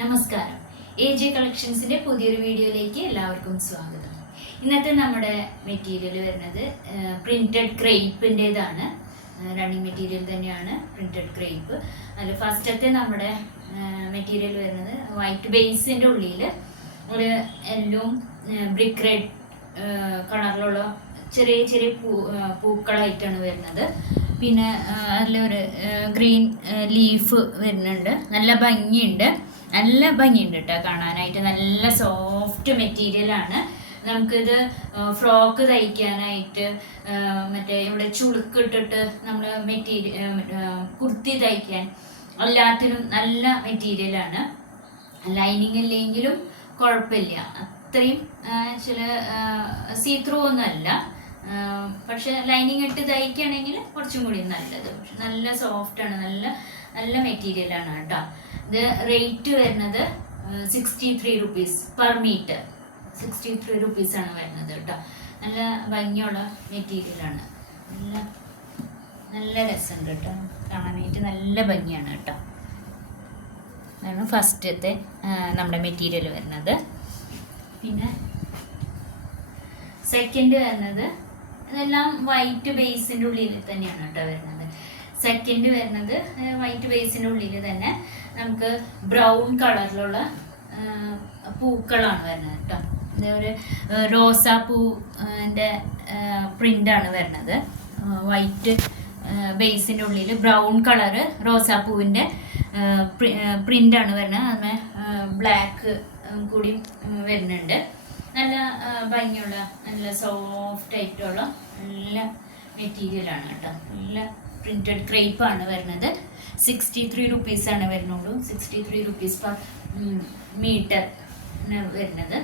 നമസ്കാരം. AJ കളക്ഷൻസിന്റെ പുതിയൊരു വീഡിയോയിലേക്ക് എല്ലാവർക്കും സ്വാഗതം. ഇന്നത്തെ നമ്മുടെ മെറ്റീരിയൽ വരുന്നത് പ്രിന്റഡ് ക്രേപ്പിൻ്റെതാണ്. റണ്ണിങ് മെറ്റീരിയൽ തന്നെയാണ് പ്രിന്റഡ് ക്രേപ്പ്. അതിൽ ഫസ്റ്റത്തെ നമ്മുടെ മെറ്റീരിയൽ വരുന്നത് വൈറ്റ് ബേസിൻ്റെ ഉള്ളിൽ ഒരു യെല്ലോ ബ്രിക്ക് റെഡ് കളറിലുള്ള ചെറിയ ചെറിയ പൂക്കളായിട്ടാണ് വരുന്നത്. പിന്നെ അതിലൊരു ഗ്രീൻ ലീഫ് വരുന്നുണ്ട്. നല്ല ഭംഗിയുണ്ട് കേട്ടോ കാണാനായിട്ട്. നല്ല സോഫ്റ്റ് മെറ്റീരിയലാണ്. നമുക്കിത് ഫ്രോക്ക് തയ്ക്കാനായിട്ട് മറ്റേ ഇവിടെ ചുളുക്കിട്ടിട്ട് നമ്മൾ കുർത്തി തയ്ക്കാൻ എല്ലാത്തിനും നല്ല മെറ്റീരിയലാണ്. ലൈനിങ് ഇല്ലെങ്കിലും കുഴപ്പമില്ല. അത്രയും ചില സീത്രൂ ഒന്നുമല്ല, പക്ഷെ ലൈനിങ് ഇട്ട് തയ്ക്കുകയാണെങ്കിൽ കുറച്ചും കൂടി നല്ലത്. പക്ഷെ നല്ല സോഫ്റ്റാണ്, നല്ല മെറ്റീരിയലാണ് കേട്ടോ. ഇത് റേറ്റ് വരുന്നത് 63 റുപ്പീസ് പെർ മീറ്റർ. 63 റുപ്പീസാണ് വരുന്നത് കേട്ടോ. നല്ല ഭംഗിയുള്ള മെറ്റീരിയലാണ്. നല്ല രസമുണ്ട് കേട്ടോ കാണാനായിട്ട്. നല്ല ഭംഗിയാണ് കേട്ടോ. അതാണ് ഫസ്റ്റത്തെ നമ്മുടെ മെറ്റീരിയൽ വരുന്നത്. പിന്നെ സെക്കൻഡ് വരുന്നത് ഇതെല്ലാം വൈറ്റ് ബേസിൻ്റെ ഉള്ളിൽ തന്നെയാണ് കേട്ടോ വരുന്നത്. സെക്കൻഡ് വരുന്നത് വൈറ്റ് ബേസിൻ്റെ ഉള്ളിൽ തന്നെ നമുക്ക് ബ്രൗൺ കളറിലുള്ള പൂക്കളാണ് വരുന്നത് കേട്ടോ. ഇതൊരു റോസാപ്പൂവിൻ്റെ പ്രിൻ്റാണ് വരുന്നത്. വൈറ്റ് ബേസിൻ്റെ ഉള്ളിൽ ബ്രൗൺ കളറ് റോസാപ്പൂവിൻ്റെ പ്രിൻ്റാണ് വരുന്നത്. അതിന് ബ്ലാക്ക് കൂടി വരുന്നുണ്ട്. നല്ല ഭംഗിയുള്ള നല്ല സോഫ്റ്റ് ആയിട്ടുള്ള നല്ല മെറ്റീരിയലാണ് കേട്ടോ. നല്ല പ്രിന്റഡ് ക്രേപ്പാണ് വരുന്നത്. 63 റുപ്പീസാണ് വരുന്നുള്ളൂ. 63 റുപ്പീസ് പെർ മീറ്റർ വരുന്നത്.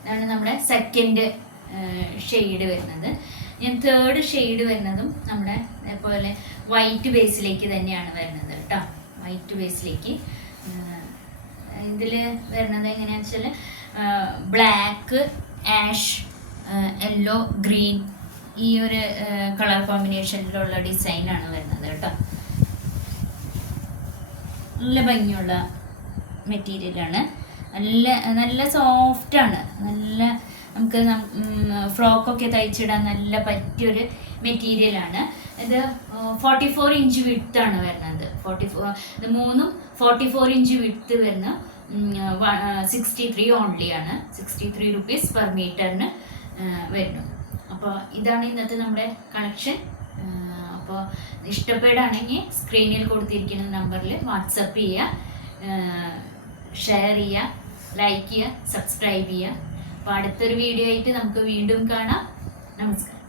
ഇതാണ് നമ്മുടെ സെക്കൻഡ് ഷെയ്ഡ് വരുന്നത്. ഞാൻ തേർഡ് ഷെയ്ഡ് വരുന്നതും നമ്മുടെ അതേപോലെ വൈറ്റ് ബേസിലേക്ക് തന്നെയാണ് വരുന്നത് കേട്ടോ. വൈറ്റ് ബേസിലേക്ക് ഇതിൽ വരുന്നത് എങ്ങനെയാണെന്ന് വെച്ചാൽ ബ്ലാക്ക്, ആഷ്, യെല്ലോ, ഗ്രീൻ ഈ ഒരു കളർ കോമ്പിനേഷനിലുള്ള ഡിസൈനാണ് വരുന്നത് കേട്ടോ. നല്ല ഭംഗിയുള്ള മെറ്റീരിയലാണ്. നല്ല സോഫ്റ്റാണ്. നല്ല നമുക്ക് ഫ്രോക്കൊക്കെ തയ്ച്ചിടാൻ നല്ല പറ്റിയൊരു മെറ്റീരിയലാണ്. ഇത് 44 ഇഞ്ച് വിഡ്ത്താണ് വരുന്നത്. ഇത് മൂന്നും 44 ഇഞ്ച് വിഡ്ത്ത് വരുന്ന 63 ഓൺലിയാണ്. 63 റുപ്പീസ് പെർ മീറ്ററിന് വരുന്നു. അപ്പോൾ ഇതാണ് ഇന്നത്തെ നമ്മുടെ കളക്ഷൻ. അപ്പോൾ ഇഷ്ടപ്പെടുകയാണെങ്കിൽ സ്ക്രീനിൽ കൊടുത്തിരിക്കുന്ന നമ്പറിൽ വാട്സപ്പ് ചെയ്യുക, ഷെയർ ചെയ്യുക, ലൈക്ക് ചെയ്യുക, സബ്സ്ക്രൈബ് ചെയ്യുക. അപ്പോൾ അടുത്തൊരു വീഡിയോ ആയിട്ട് നമുക്ക് വീണ്ടും കാണാം. നമസ്കാരം.